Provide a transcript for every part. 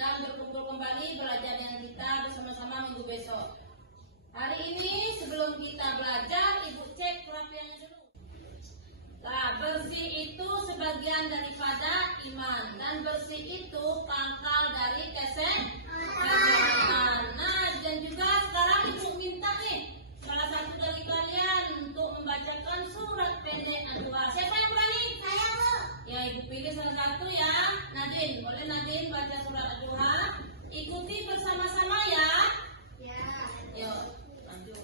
dan berkumpul kembali belajar dengan kita bersama-sama minggu besok. Hari ini sebelum kita belajar, Ibu cek perapiannya dulu. Nah, bersih itu sebagian daripada iman, dan bersih itu pangkal dari kesehatan. Nah, dan juga sekarang Ibu minta nih salah satu dari kalian untuk membacakan surat pendek Ad-Duha. Siapa yang berani? Saya, Bu. Ya, Ibu pilih salah satu ya. Nadine, boleh Nadine baca surat Ad-Duha? Ikuti bersama-sama ya. Ya. Yuk, lanjut.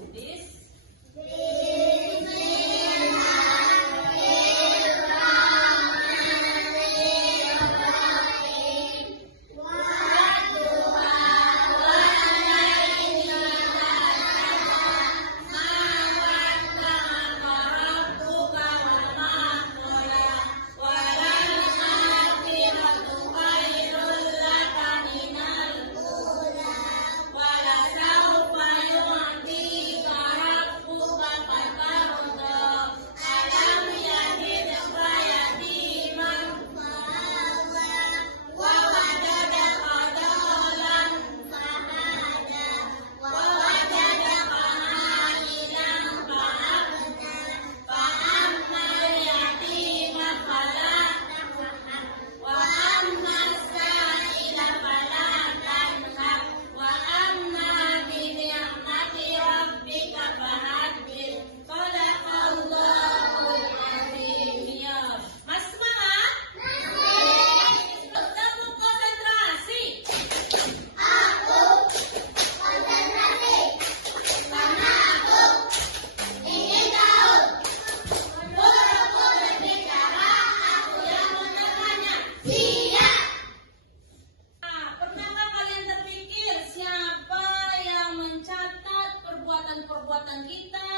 Perbuatan kita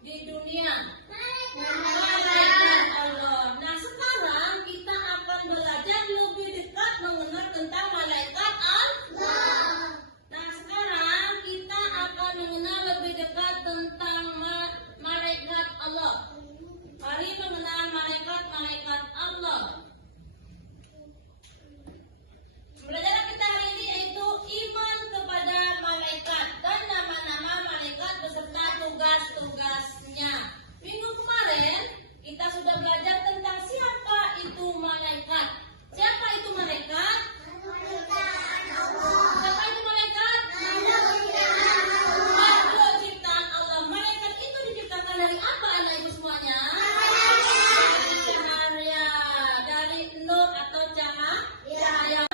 di dunia. Malaikat Allah. Nah, sekarang kita akan belajar lebih dekat mengenal tentang malaikat Allah. Nah, sekarang kita akan mengenal lebih dekat tentang malaikat Allah. Mari mengenal malaikat Allah. Pelajaran kita hari ini yaitu iman kepada malaikat dan nama-nama malaikat beserta tugas-tugasnya. Minggu kemarin kita sudah belajar tentang siapa itu malaikat. Siapa itu malaikat? Siapa itu malaikat? Makhluk ciptaan Allah. Malaikat itu diciptakan dari apa, anak ibu semuanya? Cahaya, dari nur atau cahaya.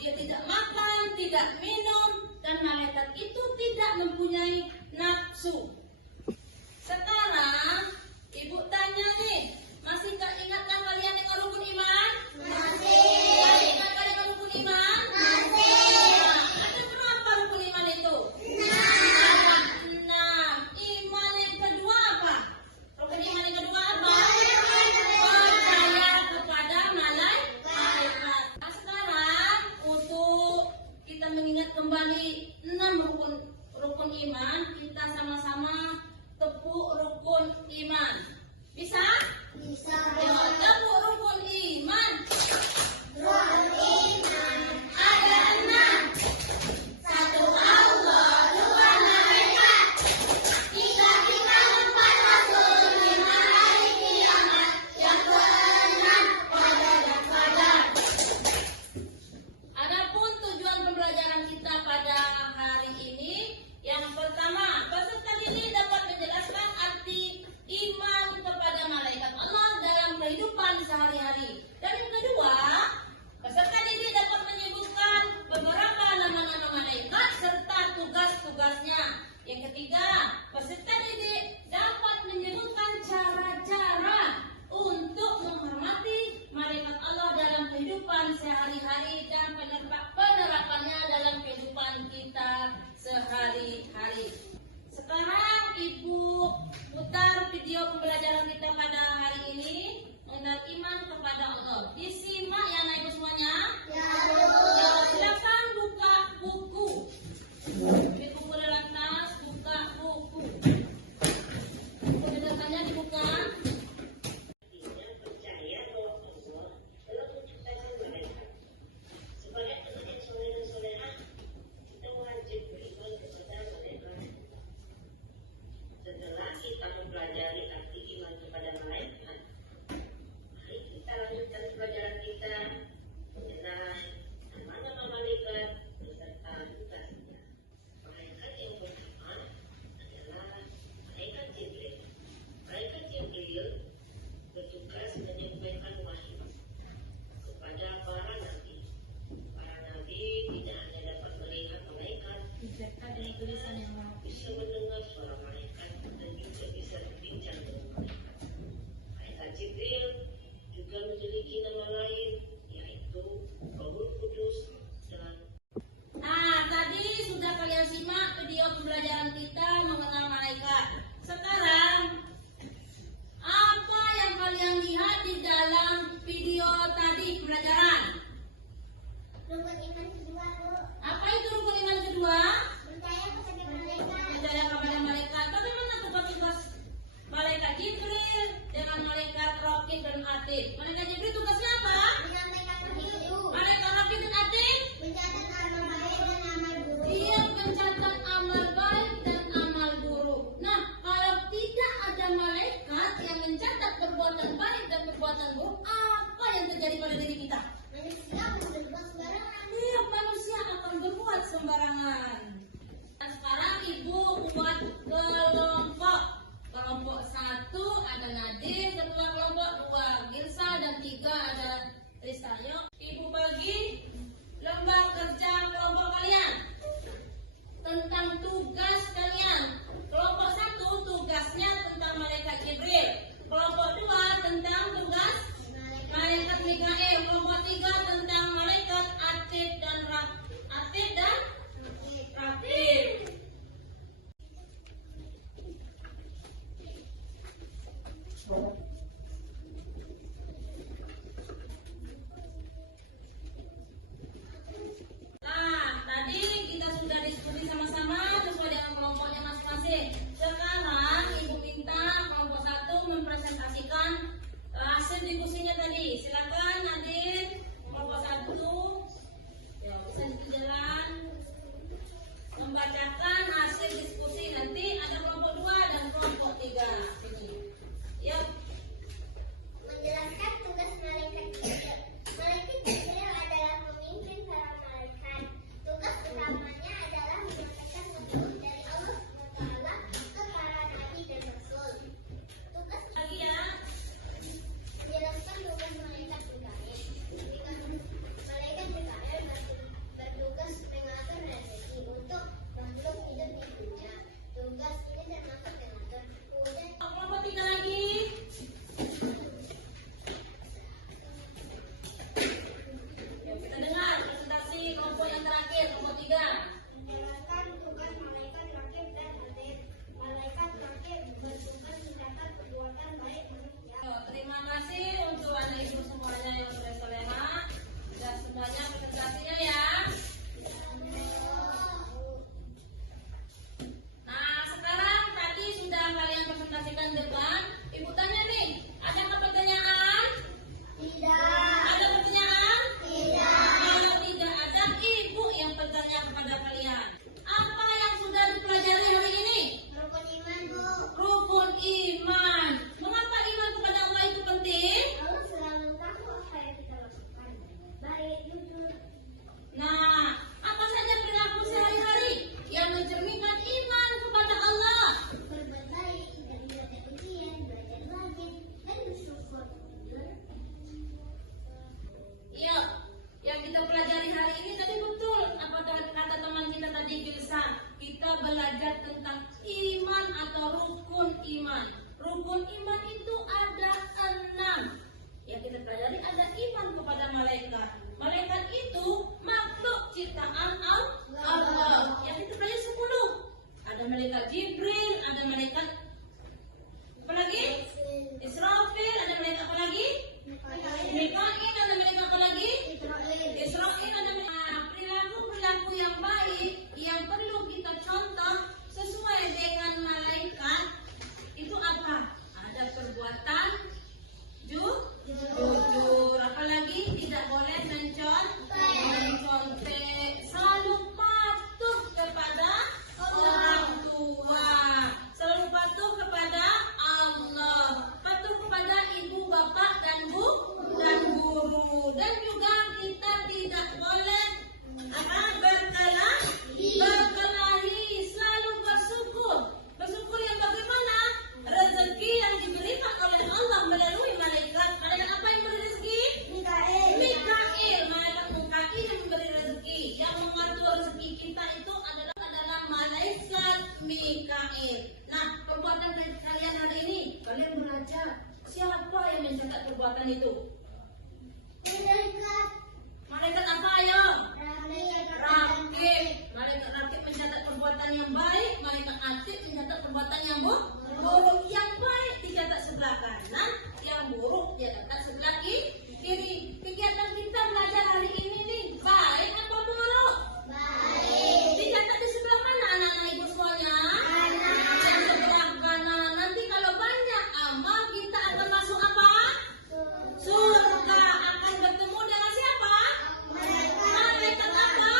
Dia tidak makan, tidak minum, dan malaikat itu tidak mempunyai nafsu. Sekarang ibu tanya nih, masihkah ingatkah kalian dengan rukun iman? Masih. Ingatkah dengan rukun iman? Masih. Nah, ada berapa rukun iman itu? 6. Iman yang kedua apa? Rukun iman yang kedua apa? Percaya kepada malaikat. Nah, sekarang untuk kita mengingat kembali 6 rukun iman, kita sama-sama tepuk rukun mendengar suara malaikat dan juga bisa berbincang dengan malaikat. Malaikat Jibril juga memiliki nama lain, yaitu Rohul Kudus dan Nah, tadi sudah kalian simak video pembelajaran kita mengenal malaikat. Sekarang, apa yang kalian lihat di dalam video tadi pembelajaran? Rukun iman kedua, Bu. Apa itu rukun iman kedua? Percaya kepada malaikat. Percaya kepada malaikat. Bagaimana tugas-tugas malaikat Jibril dengan malaikat Raqib dan Atid? Malaikat Jibril tugasnya apa? Menyampaikan wahyu. Malaikat Raqib dan Atid? Mencatat amal baik dan amal buruk. Dia mencatat amal baik dan amal buruk. Nah, kalau tidak ada malaikat yang mencatat perbuatan baik dan perbuatan buruk, apa yang terjadi pada diri kita? Manusia berbuat sembarangan. Iya, manusia akan berbuat sembarangan. Dan sekarang ibu buat kelompok. Kelompok 1 ada Nadir, kedua kelompok 2 Gilsa, dan 3 ada Tristayo. Ibu bagi lembar kerja kelompok kalian tentang tugas kalian. Kelompok 1 tugasnya tentang malaikat Jibril. Kelompok 2 tentang tugas malaikat Mikail. Kelompok 3 tentang malaikat Atid dan Raqib. Nah, tadi kita sudah diskusi sama-sama sesuai dengan kelompoknya masing-masing. Sekarang ibu minta kelompok 1 mempresentasikan hasil diskusinya tadi. Silakan Nadir, kelompok 1 ya, bisa jalan membacakan hasil diskusi. Nanti ada kelompok 2 dan kelompok 3. Ya. Menjelaskan tugas malaikat Jibril. Malaikat Jibril adalah pemimpin para malaikat. Tugas utamanya adalah menyampaikan wahyu dari Allah SWT ke para nabi dan rasul. Tugas Lagi ya. menjelaskan tugas malaikat Mikail. Malaikat Mikail bertugas mengatur rezeki untuk makhluk hidup di dunia. Tugas ini termasuk mengatur hujan. Kelompok 3 lagi. Ya, kita dengar presentasi kelompok yang terakhir, kelompok 3. Menjalankan tugas malaikat Raqib dan Atid. Malaikat Raqib bertugas mencatat perbuatan baik manusia. Terima kasih untuk anak ibu semuanya yang sudah soleha dan semuanya presentasinya ya. Nah, sekarang tadi sudah kalian presentasikan depan. Ibu tanya nih, ada pertanyaan? Tidak. Ada pertanyaan? Tidak. Kalau tidak ada, ibu yang bertanya kepada kalian. Apa yang sudah dipelajari hari ini? Rukun iman, Bu. Rukun iman. Mengapa iman kepada Allah itu penting? Allah selalu tahu apa yang kita lakukan. Baik, jujur. Nah, apa saja perilaku sehari-hari yang mencerminkan iman kepada Allah? Berbuat baik, tidak melihat ujian, belajar rajin, dan bersyukur. Iya, yang kita pelajari hari ini tadi betul. Apa kata teman kita tadi Gilsa? Kita belajar tentang iman atau rukun iman. Rukun iman itu ada 6. Yang kita pelajari ada iman kepada malaikat. Malaikat itu makhluk ciptaan Allah. Yang kita pelajari 10. Ada malaikat Jibril, ada malaikat apa lagi? Israfil, ada malaikat apa lagi? Mikail, ada malaikat apa lagi? Israel, ada perilaku yang baik yang perlu kita contoh sesuai dengan malaikat itu apa? Ada perbuatan jujur, apalagi tidak boleh mencontek, selalu perbuatan itu? Malaikat. Malaikat apa ayo? Rakib. Rakib. Malaikat rakib mencatat perbuatan yang baik, malaikat atid mencatat perbuatan yang buruk. Yang baik dicatat sebelah kanan, yang buruk dicatat sebelah kiri. Kegiatan kita belajar hari ini nih, baik apa buruk? Baik. Dicatat di sebelah mana anak-anak ibu semuanya? Kanan. Sebelah kanan. Nanti kalau banyak amal kita akan masuk apa? Surga. Akan bertemu dengan siapa? Malaikat apa?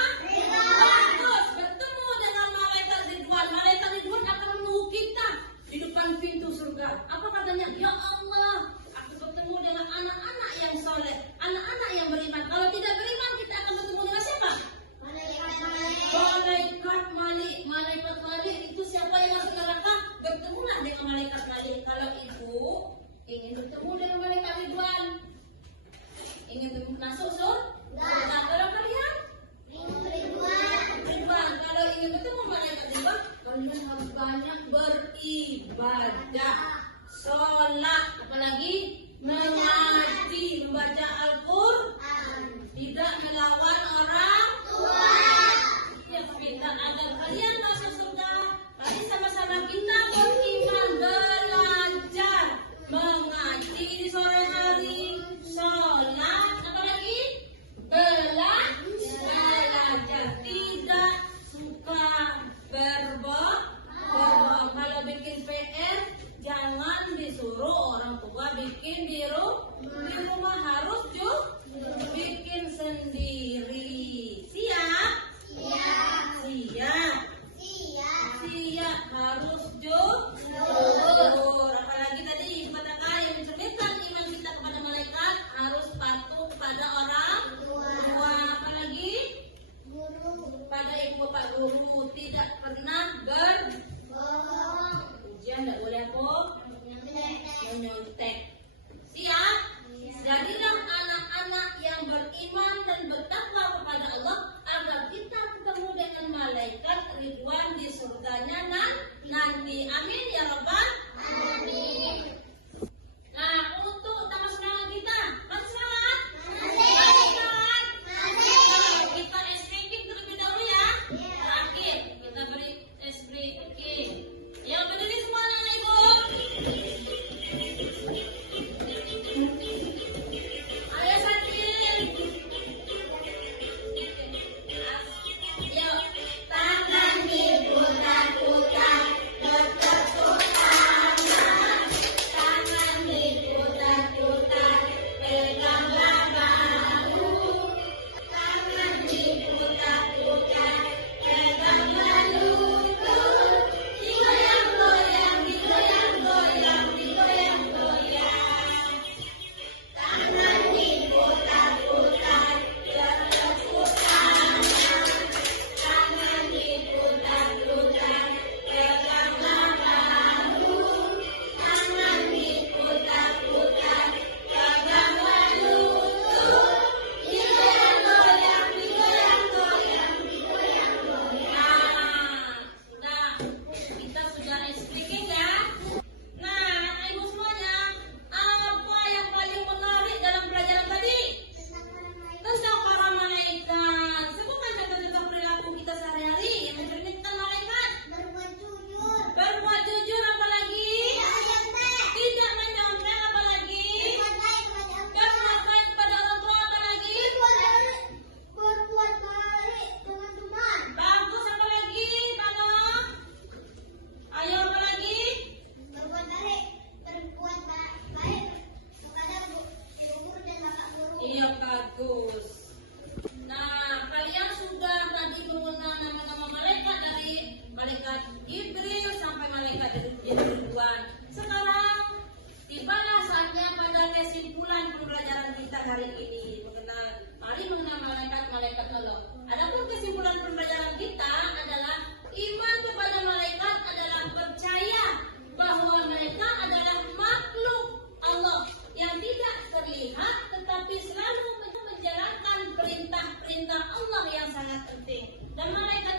Bagus. Bertemu dengan malaikat Ridwan. Malaikat Ridwan akan menunggu kita di depan pintu surga. Apa katanya? Ya Allah, aku bertemu dengan anak-anak yang soleh, anak-anak yang beriman. Kalau tidak beriman, kita akan bertemu dengan siapa? Malaikat Malik itu siapa yang masuk neraka? Bertemulah dengan malaikat Malik. Kalau ibu ingin bertemu dengan malaikat Ridwan, ingin masuk surga. Kalau kalian Ridwan, kalau ingin bertemu malaikat Ridwan, kalian harus banyak beribadah, sholat, apalagi mengaji, membaca Al-Quran, tidak melawan orang tua. Kita agar kalian masuk surga. Mari sama-sama kita beriman, belajar, mengaji di sore hari, sholat, apa lagi? Belajar, tidak suka berbohong. Kalau bikin PR, jangan disuruh orang tua bikin di rumah, harus bikin sendiri. Siap? Siap, harus jujur. Apalagi tadi ibu katakan yang mencerminkan iman kita kepada malaikat harus patuh kepada orang tua. Apalagi pada ibu bapak guru, tidak pernah ujian, tidak boleh menyontek. Siap? Jadilah anak-anak yang beriman dan bertakwa kepada Allah agar kita ketemu dengan malaikat Ridwan di surganya nanti. Amin ya Rabbal alamin. Nah, untuk tamat semangat kita, masih semangat? Masih semangat? Nah, kita speaking terlebih dahulu ya. Terakhir kita beri speaking. Ya, berdiri semua anak ibu. Ayo Satin. Yuk, tangan diputar-putar, bertepuk tangan. Tangan diputar-putar, peganglah bahu. Tangan diputar-putar, peganglah lutut. Digoyang-goyang, digoyang-goyang, digoyang-goyang. Tangan diputar-putar, bertepuk tangan. Tangan diputar-putar, peganglah bahu. Tangan diputar-putar, peganglah lutut. Digoyang-goyang, digoyang-goyang, digoyang-goyang. Nah, kita sudah speaking ya. Nah, ibu semuanya, apa yang paling menarik dalam pelajaran tadi? Tentang para malaikat. Sebutkan contoh-contoh perilaku kita sehari-hari yang mencerminkan malaikat. Berbuat jujur, apalagi? Tidak menyontek, apalagi? Berbuat baik kepada orang tua, apalagi? Bagus, apalagi? Kalau ayo, apalagi? Iya, bagus. Nah, kalian sudah tadi mengenal nama-nama malaikat dari malaikat Jibril sampai malaikat Ridwan. Sekarang tibalah saatnya pada kesimpulan pembelajaran kita hari ini. Mari mengenal malaikat-malaikat Allah. Adapun kesimpulan pembelajaran kita adalah iman kepada malaikat adalah percaya bahwa mereka adalah makhluk Allah yang tidak terlihat tetapi selalu menjalankan perintah-perintah Allah yang sangat penting. Dan malaikat